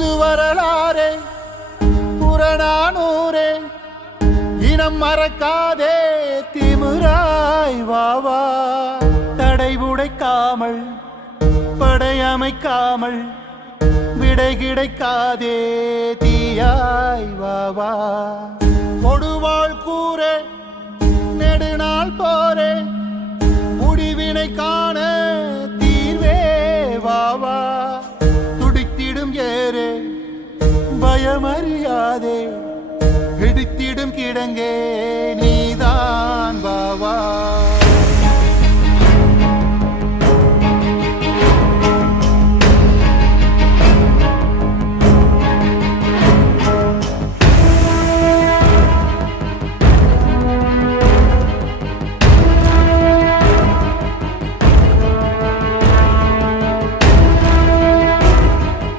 புது வரலாறே புறநானூரே இனம் மறக்காதே திமிராய் வாவா தடை உடைக்காமல் படையமைக்காமல் விடை கிடைக்காதே தீயாய் வாவா கொடுவாள் கூரே நெடுநாள் போரே முடிவினை காண தீர்வே வாவா துடித்திடும் ஏரே பயமறியாதே இடித்திடும் கிடங்கே நீதான் வாவா